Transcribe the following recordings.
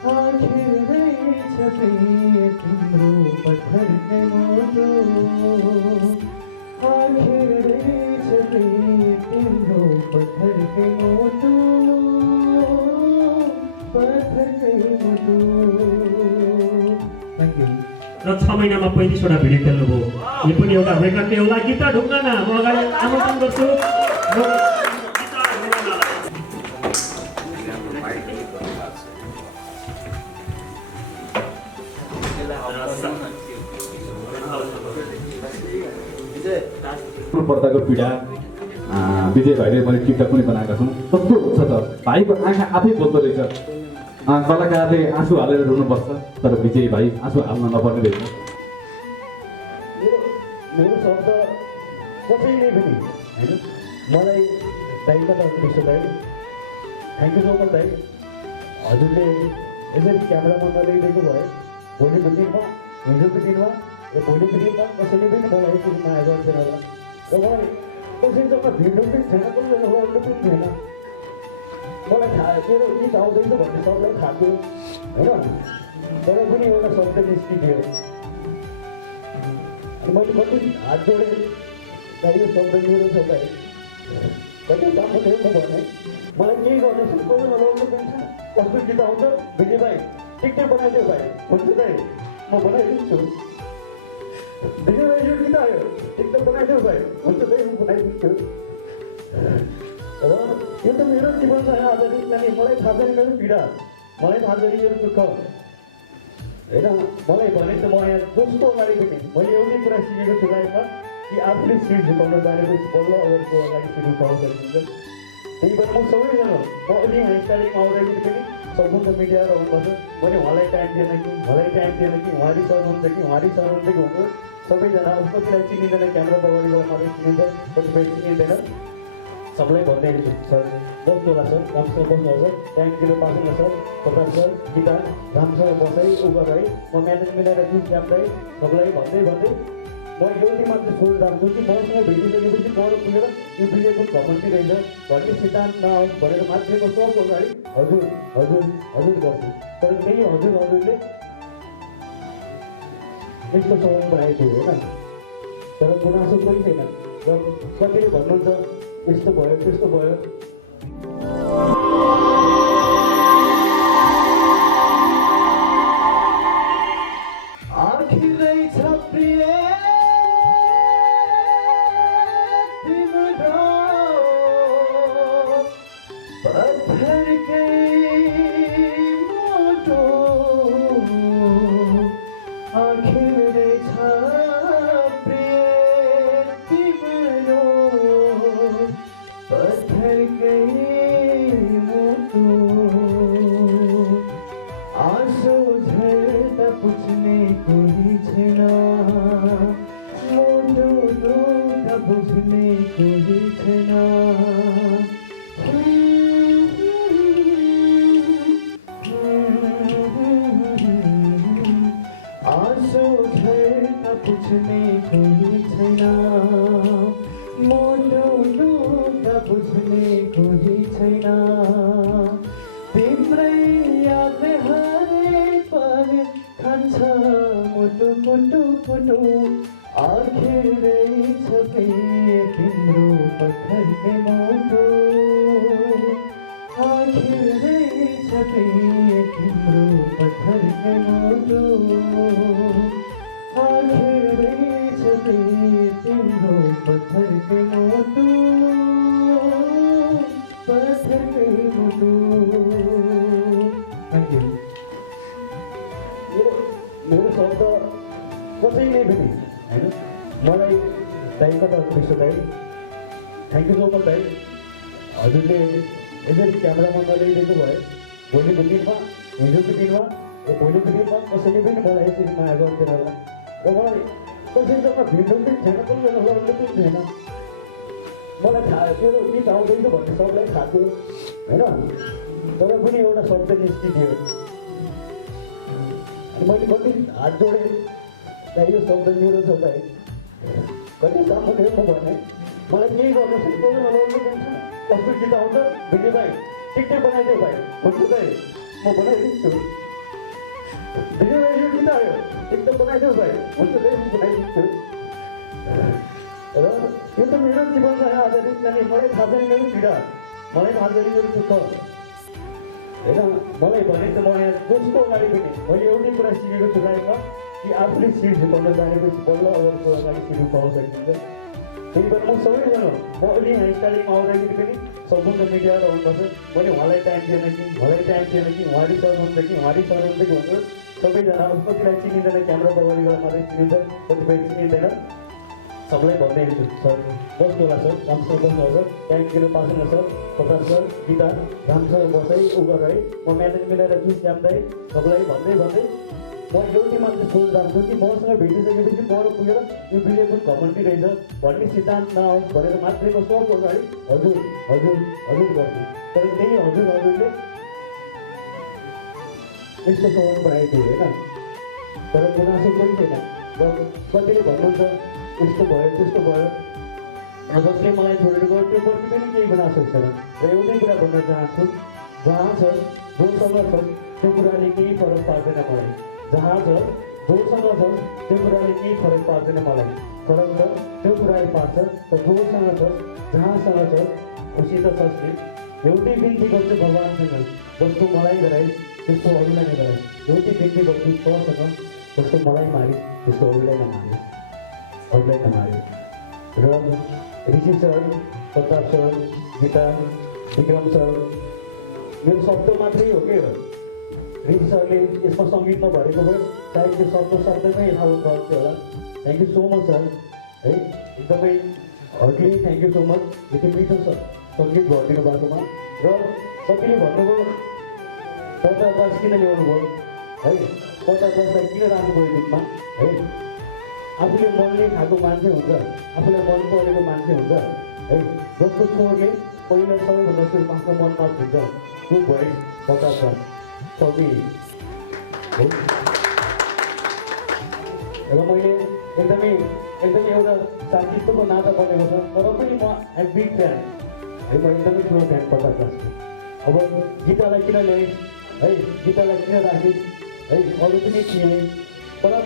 आखिर रहेछ प्रिय तिम्रो पत्थरकै मुटु आखिर रहेछ प्रिय तिम्रो पत्थरकै मुटु पत्थरकै मुटु। Thank you. र 6 महिनामा 35वटा भिडियो खेल्नुभयो। यो पनि एउटा रेकर्डले होला। गीता ढुङ्गाना म अगाडि आमन्त्रण गर्छु। पर्दाको पीडा विजय भाइले मैले टिकटक पनि बनाएका छौँ। कस्तो हुन्छ त भाइको आँखा आफै बोल्दो रहेछ। कलाकारले आँसु हालेर रुनुपर्छ तर विजय भाइ आँसु हाल्न नपर्ने रहेछ। मेरो शब्द कसैले पनि होइन मलाई दाइका त विश्व दाइ थ्याङ्क यू सो मच दाइ। हजुरले यसरी क्यामेरामा नल्याइदिएको भए भोलिको दिनमा हिजोको दिनमा र भोलिको दिनमा कसैले पनि मलाई यसरी माया गर्थेन होला र मलाई कसैसँग भिड्नु पनि थिएन कसैसँग लड्नु पनि थिएन। मलाई थाहा मेरो गीत आउँदैछ भन्ने सबलाई थाहा थियो होइन तर पनि एउटा शब्द निस्किदियो। मैले कति हात जोडेँ दाइ यो शब्द मेरो छ दाइ कति काम थियो म भने मलाई केही गर्नु छ कोही नलाउनु पनि छ। कस्तो गीत आउँछ विजय भाइ टिकटक बनाइदियो भाइ हुन्छ दाइ म बनाइदिन्छु। विजय भाइ यो गीत आयो टिकटक बनाइदियो भाइ हुन्छ दाइ म बनाइदिन्छु। र यो त मेरो जीवनसँग आधारित नानी मलाई थाहा छैन मेरो पीडा मलाई थाहा छैन मेरो दुःख होइन। मलाई भने त म यहाँ जस्तो अगाडि पनि मैले एउटै कुरा सिकेको छु लाइफमा कि आफूले सिट झुकाउन जानेपछि बल्ल अरूको अगाडि सिट उठाउन सकिन्छ। त्यही भएर म सबैजना म अलि हाई स्टाइलिङ आउँदाखेरि पनि सबभन्दा मिडिया रहनुपर्छ। मैले उहाँलाई टाइम दिएन कि उहाँ रिसाउनु हुन्छ कि उहाँ रिसाउनु हुन्छ कि भन्नु सबैजना कतिलाई चिनिँदैन क्यामेराको अगाडिबाट मात्रै चिनिन्छ कतिपय चिनिँदैन। सबलाई भन्दै सर बस्नु होला सर राम्रोसँग बस्नु होला सर टाइम दिनु पाउँदैन सर प्रकाश सर गीता राम्रोसँग बसाइ उ गराइ म म्यानेज मिलाएर दिन्छु क्यामलाई सबलाई भन्दै म एउटै मात्र छोडेर राख्छु कि मसँग भेटिसकेपछि पर पुगेर यो विजय पनि घमण्डी रहेछ भन्ने सिद्धान्त नआओस् भनेर मात्रै म सबको अगाडि हजुर हजुर हजुर गर्छु। तर त्यही हजुरले यस्तो समय बनाएको होइन तर गुनासो कोही छैन र कतिले भन्नुहुन्छ यस्तो भयो त्यस्तो भयो। आखिर रहेछ प्रिय तिम्रो पत्थरकै मुटु आखिर रहेछ प्रिय तिम्रो पत्थरकै मुटु आँसु झर्दा पुछ्ने कोही छैन मुटु दुःख बुझ्ने कोही छैन। आँसु झर्दा पुछ्ने कोही छैन मुटु दुःख बुझ्ने कोही छैन। तिम्रै यादले हरेक पल खान्छ मुटु मुटु मुटु आखिर रहेछ प्रिय तिम्रो पत्थरकै मुटु आखिर रहेछ प्रिय तिम्रो पत्थरकै मुटु आखिर रहेछ प्रिय तिम्रो पत्थरकै मुटु पत्थरकै मुटु। Thank you. मेरो शब्द कसैले पनि होइन मलाई दाइका त विश्व दाइ थ्याङ्क यू सो मच दाइ। हजुरले यसरी क्यामेरामा नल्याइदिएको भए भोलिको दिनमा हिजोको दिनमा र भोलिको दिनमा कसैले पनि मलाई यसरी माया गर्थेन होला र मलाई कसैसँग भिड्नु पनि थिएन कसैसँग लड्नु पनि थिएन। मलाई थाहा मेरो गीत आउँदैछ भन्ने सबलाई थाहा थियो होइन तर पनि एउटा शब्द निस्किदियो। अनि मैले कति हात जोडेँ दाइ यो शब्द मेरो छ दाइ कति काम थियो म भने मलाई केही गर्नु छ कोही नलाउनु पनि छ। कस्तो गीत आउँछ विजय भाइ टिकटक बनाइदियो भाइ हुन्छ दाइ म बनाइदिन्छु। विजय भाइ यो गीत आयो एकदम बनाइदेऊ भाइ हुन्छ फेरि बनाइदिन्छु र यो त मेरो जीवनसँग आधारित नानी मलाई थाहा छैन मेरो पीडा मलाई थाहा छैन मेरो दुःख होइन मलाई भने त म यहाँ जसको अगाडि पनि मैले एउटै कुरा सिकेको छु लाइफमा कि आफूले सिट झुकाउन जानेपछि बल्ल अरूको अगाडि सिट झुकाउन सकिन्छ त्यही भएर म सबैजना म अलि यहाँ स्टार्टिङमा आउँदाखेरि पनि सम्पूर्ण मिडियाहरू आउनुपर्छ मैले उहाँलाई टाइम दिएन कि उहाँले सर हुन्छ कि भनेर सबैजना कतिलाई चिनिँदैन क्यामेराको अगाडि गएर मात्रै चिनिन्छ कतिपय चिनिँदैन सबलाई भन्दै हुन्छु सर बस्नु होला सर राम्रोसँग बस्नु होला सर टाइम दिनु पाउँदैन सर प्रताप सर गीता राम्रोसँग बसाइ उ गर है म म्यानेज मिलाएर जुस जान्दै सबलाई भन्दै म एउटै मान्छे सोच जान्छु कि मसँग भेटिसकेपछि पर पुगेर यो विजय पनि घमण्डी रहेछ भन्ने सिद्धान्त नआओस् भनेर मात्रै म सबको अगाडि हजुर गर्छु तर त्यही हजुरहरूले यस्तो सवाल बनाएको थियो होइन तर गुनासो पनि छैन र कतिले भन्नुहुन्छ यस्तो भयो त्यस्तो भयो र जसले मलाई छोडेर गयो त्यो प्रति पनि केही गुनासो छैन र एउटै कुरा भन्न चाहन्छु जहाँ छ जोसँग छ त्यो कुराले केही फरक पार्दैन मलाई जहाँ छ जोसँग छ त्यो कुराले केही फरक पार्दैन मलाई फरक त त्यो कुराले पार्छ र जोसँग छ जहाँसँग छ खुसी त छ एउटै बिन्ती गर्छु भगवान्सँग जस्तो मलाई गराइस् त्यस्तो अरूलाई नै गराइस् एउटै बिन्ती गर्छु तँसँग जस्तो मलाई मारिस् त्यस्तो अरूलाई नमारिस् र Rishi sir Pratap sir Gita Vikram sir मेरो शब्द मात्रै हो के ऋषि सरले यसमा सङ्गीत नभरेको भए सायद त्यो शब्दमै यथावत रहन्थ्यो होला thank you so much sir है एकदमै heartily thank you so much यति मिठो सङ्गीत भरिदिनु बाटोमा र कतिले भन्नुभयो 50 वर्ष किन ल्याउनु भयो है 50 वर्षलाई किन राख्नुभयो गीतमा है आफूले मनले खाएको मान्छे हुन्छ आफूलाई मन परेको मान्छे हुन्छ है जसको स्वरले पहिला सबैभन्दा सुरु आफ्नो मनमा हुन्छ त्यो भोइस 50 वर्ष सबै है र मैले एकदमै एउटा साथीत्वको नाता बनेको छ तर पनि म एम बिग फ्यान है म एकदमै ठुलो फ्यान 50 वर्षको अब गीतालाई किन ल्याइस् है गीतालाई किन राखिस् है अरू पनि थिए तर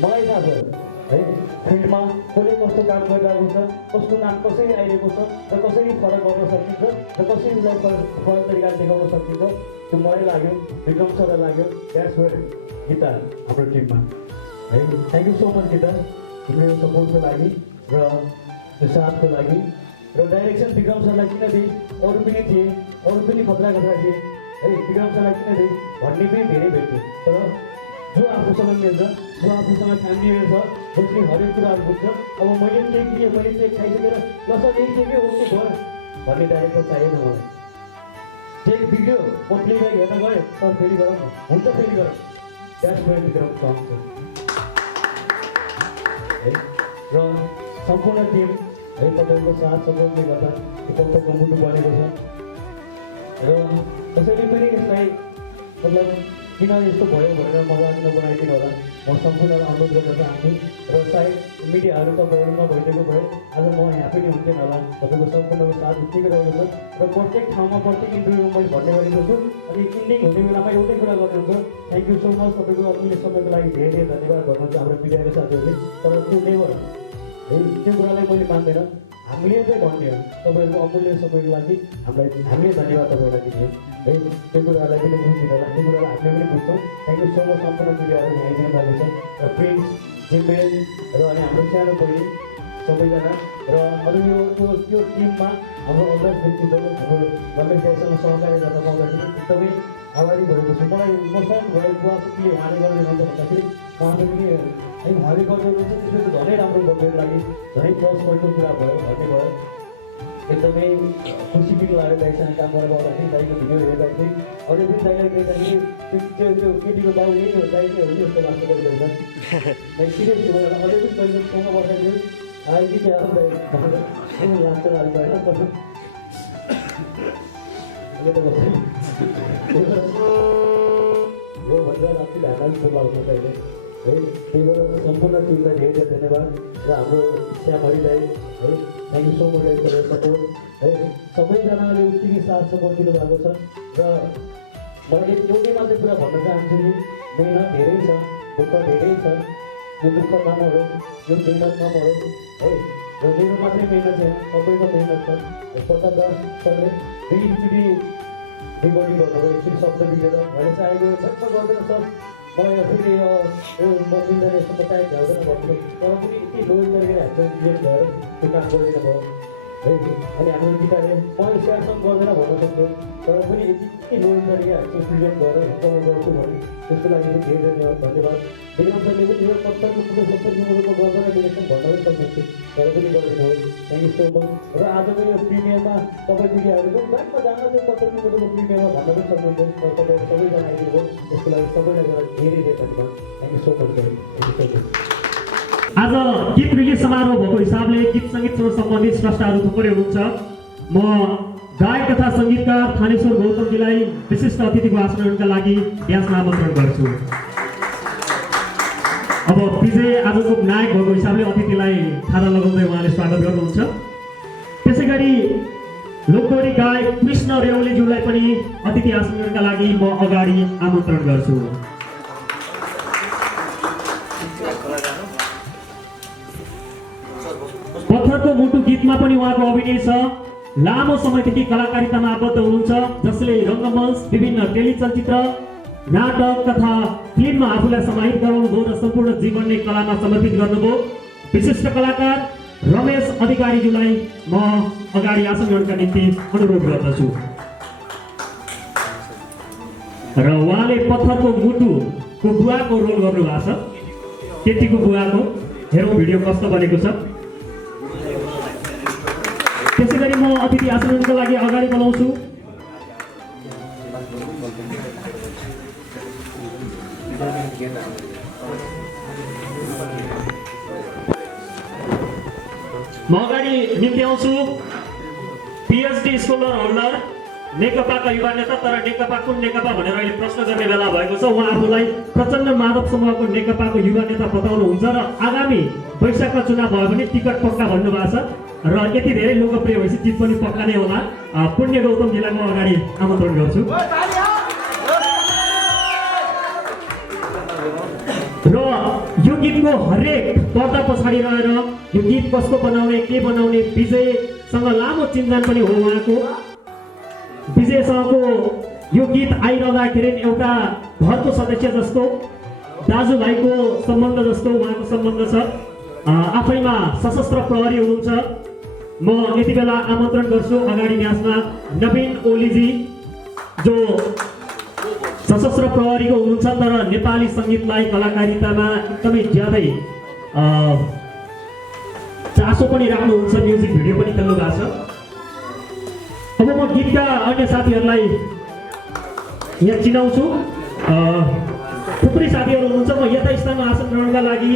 मलाई थाहा छ है फिल्डमा कसले कस्तो काम गरिरहेको छ कसको नाम कसरी आइरहेको छ र कसरी फरक गर्न सकिन्छ र कसरी उसलाई फरक तरिकाले देखाउन सकिन्छ त्यो मलाई लाग्यो विक्रम सरलाई लाग्यो द्याट्स वेयर गीता हाम्रो टिममा है thank you so much Gita तिम्रो सपोर्टको लागि र त्यो साथको लागि र डाइरेक्सन विक्रम सरलाई किन दिए अरू पनि थिए अरू पनि खतरा थिए है विक्रम सरलाई किन दिए भन्ने पनि धेरै भेट्यो तर जो आफूसँग मिल्छ जो आफूसँग फ्यामिली छ जसले हरेक कुराहरू बुझ्छ अब मैले टेक दिएँ मैले टेक खाइसकेर ल सर यही टेकै ओके भयो भन्ने डाइरेक्टर चाहिएन मलाई टेक बिग्रियो म प्लेब्याक हेर्न गएँ सर फेरि गरौँ न हुन्छ फेरि गरौँ द्याट्स वेयर विक्रम सङ है र सम्पूर्ण टिम है तपाईँको साथ सपोर्टले गर्दा तपाईँको मुटु बनेको छ र कसैले पनि यसलाई मतलब किन यस्तो भयो भनेर मजाक नबनाइदिनु होला म सम्पूर्णलाई अनुरोध गर्न चाहन्छु र सायद मिडियाहरू तपाईँहरू नभइदिएको भए आज म यहाँ पनि हुन्थेन होला तपाईँको सम्पूर्णको साथ उत्तिकै रहेको छ र प्रत्येक ठाउँमा प्रत्येक इन्टरभ्यूमा मैले भन्ने गरेको छु अनि इन्डिङ हुने बेलामा एउटै कुरा गर्नुहुन्छ थ्याङ्क यू सो मच तपाईँको अमूल्य समयको लागि धेरै धेरै धन्यवाद भन्नुहुन्छ हाम्रो मिडियाका साथीहरूले तर त्यो नेभर है त्यो कुरालाई मैले मान्दैन हामीले चाहिँ भन्ने हो तपाईँहरूको अमूल्य समयको लागि हामीले धन्यवाद तपाईँहरूलाई दिने है त्यो कुराहरूलाई पनि बुझिदिनु होला त्यो कुरालाई हामीले पनि बुझ्छौँ थ्याङ्क यू सो मच सम्पूर्ण मिडियाहरू यहाँ भएको छ र प्रिन्स जिम्मेल र अनि हाम्रो सानो बहिनी सबैजना र अरू यो टिममा हाम्रो अग्रज व्यक्तित्व हाम्रो रमेश दाइसँग सहकार्य गर्न पाउँदाखेरि एकदमै आभारी भएको छु मलाई म सक भयो बुवा के उहाँले गर्दै हुन्छ भन्दाखेरि उहाँले पनि है उहाँले गर्दै हुन्छ त्यसपछि झनै राम्रो भयो मेरो लागि झनै प्लस पोइन्टको कुरा भयो भन्ने भयो एकदमै खुसी पनि लाग्यो दाइसँग काम गरेर आउँदाखेरि दाइको भिडियो हेर्दाखेरि अझै पनि दाइलाई हेर्दाखेरि त्यो केटीको बाउ यही हो दाइ के हो नि जस्तो लाग्छ कहिले दाइ सिरियसली भनेर अझै पनि कहिले सँग बस्दाखेरि आइकि क्या लाग्छ अलिक होइन हो भनेर राति ढाका जस्तो लाग्छ कहिले है त्यही भएर सम्पूर्ण टिमलाई धेरै धेरै धन्यवाद र हाम्रो श्यामहरि दाइ है थ्याङ्क यू सो मच दाइ फर सपोर्ट है सबैजनाले उत्तिकै साथ सपोर्ट दिनुभएको छ र मैले एउटै मात्रै कुरा भन्न चाहन्छु कि मेहनत धेरै छ, दुःख धेरै छ। यो दुःख नमरोस्, यो मेहनत नमरोस् है। र मेरो मात्रै मेहनत छैन, सबैको मेहनत छ। प्रताप दास सरले दुईचोटि रेकर्डिङ गर्नुभयो, एकचोटि शब्द बिग्रेर मैले चाहिँ अहिले झट्ट गर्दैन सर, मलाई फेरि यो म चिन्दैन यस्तो बताए भ्याउँदैन भन्नु, तर पनि यति लो गरेर हाम्रो भएर त्यो काम गरिदिनु भयो है। अनि हाम्रो गीताले म स्याडसँग गर्दैन भन्न सक्छु, तर पनि यति लो गरेर हाम्रो प्रेजेन्ट भएर कभर गर्छु भने त्यसको लागि चाहिँ धेरै धेरै धन्यवाद। विक्रम सरले पनि यो 70 गर्दैन डिरेक्सन भन्न पनि सक्नुहुन्छ, तर पनि गरिदिनु हो। Thank you so much. र आजको यो प्रिमियरमा तपाईँ मिडियाहरू पनि ब्याङ्कमा जान त्यो 70 प्रिमियरमा भन्न पनि सक्नुहुन्छ, तर तपाईँहरू सबैजना आइदिनु भयो, त्यसको लागि सबैलाई धेरै धेरै धन्यवाद। Thank you so much sir, thank you so much. आज गीत रिलिज समारोह भएको हिसाबले गीत सङ्गीतसँग सम्बन्धित स्रष्टाहरू थुप्रै हुनुहुन्छ। म गायक तथा सङ्गीतकार थानेश्वर गौतमजीलाई विशिष्ट अतिथिको आसन ग्रहणका लागि यहाँ आमन्त्रण गर्छु। अब विजय आजको नायक भएको हिसाबले अतिथिलाई खाना लगाउँदै उहाँले स्वागत गर्नुहुन्छ। त्यसै गरी लोकगीत गायक कृष्ण रेवलीज्यूलाई पनि अतिथि आसन ग्रहणका लागि म अगाडि आमन्त्रण गर्छु। पत्थरको मुटु गीतमा पनि उहाँको अभिनय छ। लामो समयदेखि कलाकारितामा आबद्ध हुनुहुन्छ, जसले रङ्गमञ्च, विभिन्न टेलिचलचित्र, नाटक तथा फिल्ममा आफूलाई समाहित गराउनुभयो र सम्पूर्ण जीवन नै कलामा समर्पित गर्नुभयो। विशिष्ट कलाकार रमेश अधिकारीज्यूलाई म अगाडि आसन ग्रहणका निम्ति अनुरोध गर्दछु। र उहाँले पत्थरको मुटुको बुवाको रोल गर्नुभएको छ, केटीको बुवाको। हेरौँ भिडियो कस्तो बनेको छ। त्यसै गरी म अतिथि आसन ग्रहणका लागि अगाडि बोलाउँछु निम्ति आउँछु पिएचडी स्कलर होल्डर, नेकपाका युवा नेता, तर नेकपा कुन नेकपा भनेर अहिले प्रश्न गर्ने बेला भएको छ। उहाँ आफूलाई प्रचण्ड माधव समूहको नेकपाको युवा नेता बताउनुहुन्छ र आगामी वैशाखमा चुनाव भयो भने टिकट पक्का भन्नुभएको छ र यति धेरै लोकप्रिय भएपछि जित पनि पक्का नै होला। पुण्य गौतमजीलाई म अगाडि आमन्त्रण गर्छु। र यो गीतको हरेक पर्दा पछाडि रहेर यो गीत कसको बनाउने, के बनाउने, विजयसँग लामो चिन्जान पनि हो उहाँको। विजयसँगको यो गीत आइरहँदाखेरि एउटा घरको सदस्य जस्तो, दाजुभाइको सम्बन्ध जस्तो उहाँको सम्बन्ध छ। आफैमा सशस्त्र प्रहरी हुनुहुन्छ। म यति बेला आमन्त्रण गर्छु अगाडि न्यासमा नवीन ओलीजी, जो सशस्त्र प्रहरीको हुनुहुन्छ तर नेपाली सङ्गीतलाई कलाकारितामा एकदमै ज्यादै चासो पनि राख्नुहुन्छ, म्युजिक भिडियो पनि खेल्नु भएको छ। अब म गीतका अन्य साथीहरूलाई यहाँ चिनाउँछु। थुप्रै साथीहरू हुनुहुन्छ। म यता स्थानमा आसन ग्रहणका लागि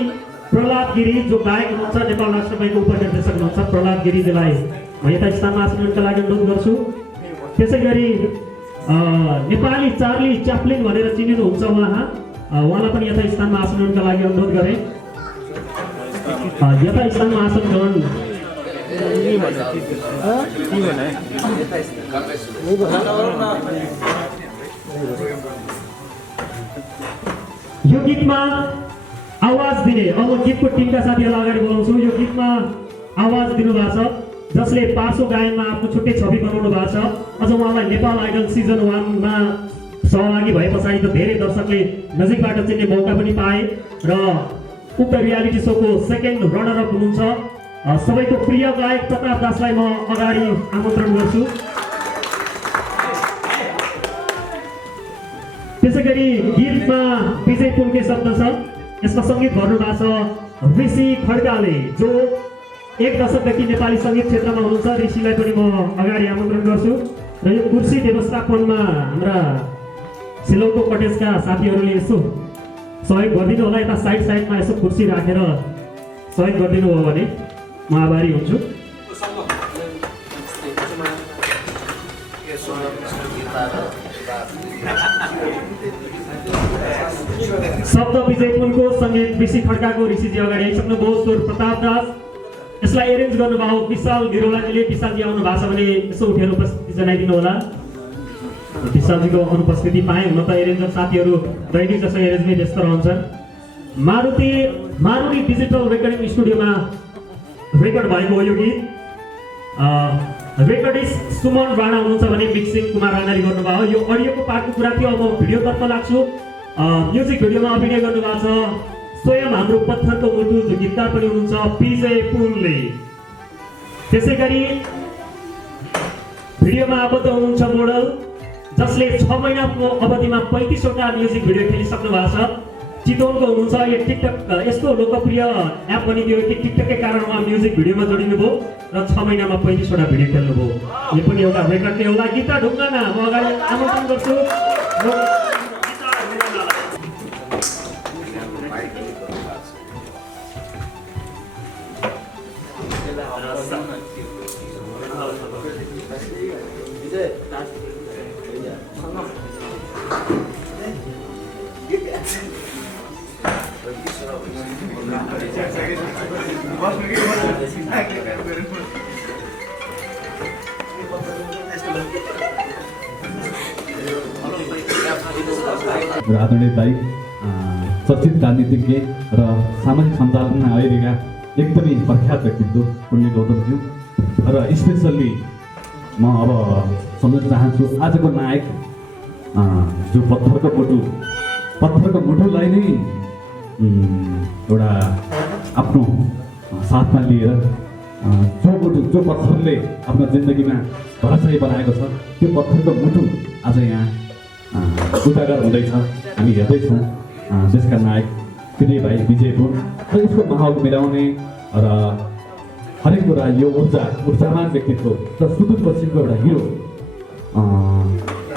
प्रहलाद गिरी, जो गायक हुनुहुन्छ, नेपाल राष्ट्र ब्याङ्कको उपनिर्देशक हुनुहुन्छ, प्रहलाद गिरीजीलाई म यता स्थानमा आसन ग्रहणका लागि अनुरोध गर्छु। त्यसै गरी नेपाली चार्ली च्याप्लिन भनेर चिनिनुहुन्छ उहाँलाई पनि यता स्थानमा आसन ग्रहणका लागि अनुरोध गरेँ। यता स्थानमा आसन ग्रहण यो गीतमा आवाज दिने, अब गीतको टिमका साथीहरूलाई अगाडि बोलाउँछु। यो गीतमा आवाज दिनुभएको छ, जसले पार्श्व गायनमा आफ्नो छुट्टै छवि बनाउनु भएको छ। अझ उहाँलाई नेपाल आइडल सिजन 1मा सहभागी भए पछाडि त धेरै दर्शकले नजिकबाट चिन्ने मौका पनि पाए र उक्त रियालिटी सोको सेकेन्ड रनर अप हुनुहुन्छ। सबैको प्रिय गायक प्रताप दासलाई म अगाडि आमन्त्रण गर्छु। त्यसै गरी गीतमा विजय पुलकै शब्द छ, यसमा सङ्गीत भर्नुभएको छ ऋषि खड्काले, जो एक दशकदेखि नेपाली सङ्गीत क्षेत्रमा हुनुहुन्छ। ऋषिलाई पनि म अगाडि आमन्त्रण गर्छु। र यो कुर्सी व्यवस्थापनमा हाम्रा सिलौको कटेजका साथीहरूले यसो सहयोग गरिदिनु होला। यता साइडमा यसो कुर्सी राखेर सहयोग गरिदिनु हो भने म आभारी हुन्छु। शब्द विजय पुलको, सङ्गीत ऋषि खड्काको। ऋषिजी अगाडि आइसक्नुभयो। स्वर प्रताप दास। यसलाई एरेन्ज गर्नुभयो विशाल गिरोलाजीले। विशालजी आउनु भएको छ भने यसो उठेर उपस्थिति जनाइदिनु होला। विशालजीको अनुपस्थिति पाएँ। हुन त एरेन्जर साथीहरू दैनिक जसो एरेन्जमै व्यस्त रहन्छन्। मारुति डिजिटल रेकर्डिङ स्टुडियोमा रेकर्ड भएको हो यो गीत। रेकर्डिस्ट सुमन राणा हुनुहुन्छ भने मिक्सिङ कुमार राणाले गर्नुभयो। यो अडियोको पार्टको कुरा थियो। अब भिडियोतर्फ लाग्छु। म्युजिक भिडियोमा अभिनय गर्नुभएको छ स्वयं हाम्रो पत्थरको मुटु जो गीतकार पनि हुनुहुन्छ विजय पुनले। त्यसै गरी भिडियोमा आबद्ध हुनुहुन्छ मोडल जसले 6 महिनाको अवधिमा 35 वटा म्युजिक भिडियो खेलिसक्नु भएको छ। चितवनको हुनुहुन्छ। यो टिकटक यस्तो लोकप्रिय एप बनिदियो कि टिकटकै कारण उहाँ म्युजिक भिडियोमा जोडिनुभयो र 6 महिनामा 35 वटा भिडियो खेल्नुभयो। यो पनि एउटा रेकर्ड नै होला। गीता ढुङ्गाना म अगाडि आमन्त्रण गर्छु। आदरणीय दाई चर्चित राजनीतिज्ञ र सामाजिक सञ्चालनमा अहिलेका एकदमै प्रख्यात व्यक्तित्व पुण्य गौतमज्यू र स्पेसल्ली म अब सम्झन चाहन्छु आजको नायक जो पत्थरको मुटुलाई नै एउटा आफ्नो साथमा लिएर जो पत्थरले आफ्नो जिन्दगीमा धराशायी बनाएको छ त्यो पत्थरको मुटु आज यहाँ उजागर हुँदैछ। हामी हेर्दैछौँ देशका नायक प्रिय भाइ विजय पुन र यसको माहौल मिलाउने र हरेक कुरा यो ऊर्जामान व्यक्तित्व र सुदूरपश्चिमको एउटा हिरो।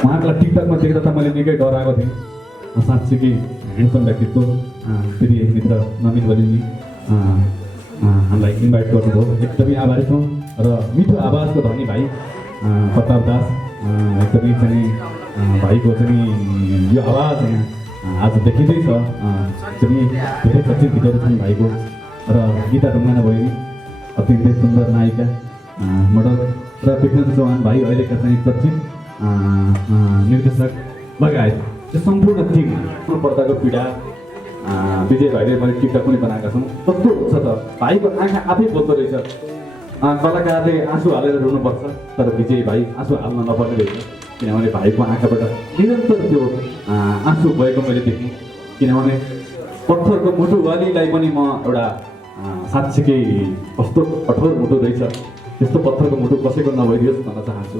उहाँलाई टिकटकमा देख्दा त मैले निकै डराएको थिएँ। साँच्चीकै ह्यान्डसम व्यक्तित्व प्रिय मित्र नमित बलिनी हामीलाई इन्भाइट गर्नुभयो। एकदमै आभारी छौँ र मिठो आवाजको धनी भाइ प्रताप दास एकदमै चाहिँ भाइको चाहिँ यो आवाज यहाँ आज देखिँदैछ। एकदमै धेरै चर्चित गीतहरू छन् भाइको र गीता ढुङ्गाना बहिनी अत्यन्तै सुन्दर नायिका मोडल र विघ्नेश चौहान भाइ अहिलेका चाहिँ चर्चित निर्देशक लगायत यो सम्पूर्ण टिम पर्दाको पीडा विजय भाइले मैले टिकटक पनि बनाएका छौँ। कस्तो हुन्छ त भाइको आँखा आफै बोल्दो रहेछ। कलाकारले आँसु हालेर रुनुपर्छ तर विजय भाइ आँसु हाल्न नपर्ने रहेछ किनभने भाइको आँखाबाट निरन्तर त्यो आँसु भएको मैले देखेँ। किनभने पत्थरको मुटुवालीलाई पनि म एउटा साँच्चीकै कस्तो कठोर मुटु रहेछ त्यस्तो पत्थरको मुटु कसैको नभइदियोस् भन्न चाहन्छु।